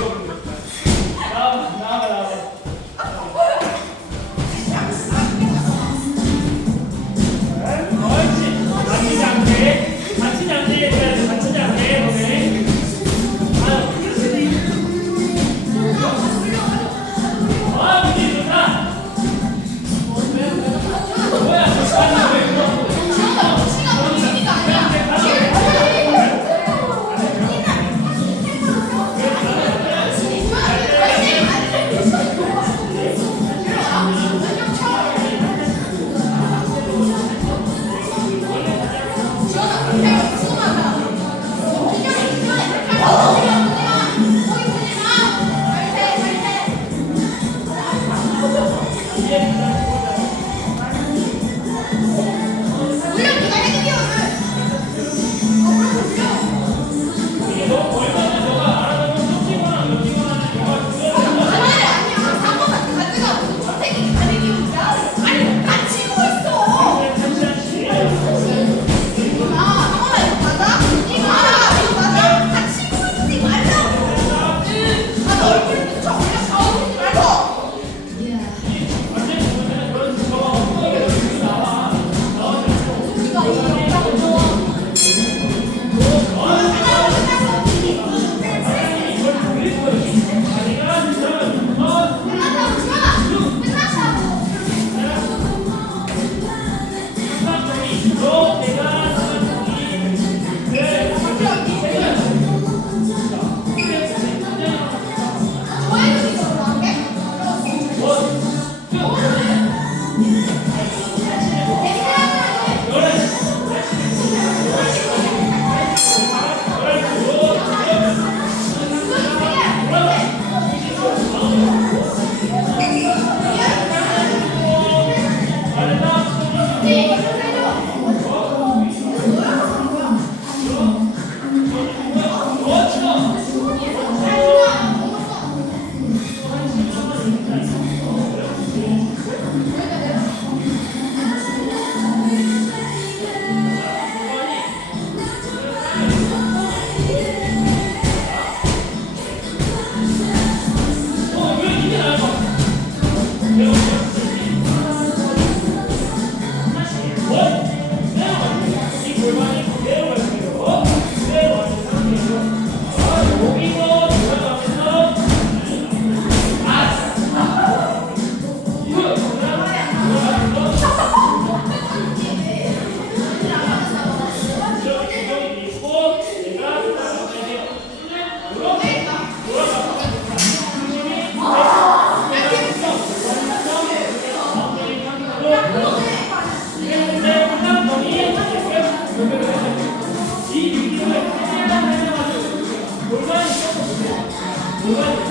open with Yeah. Amém.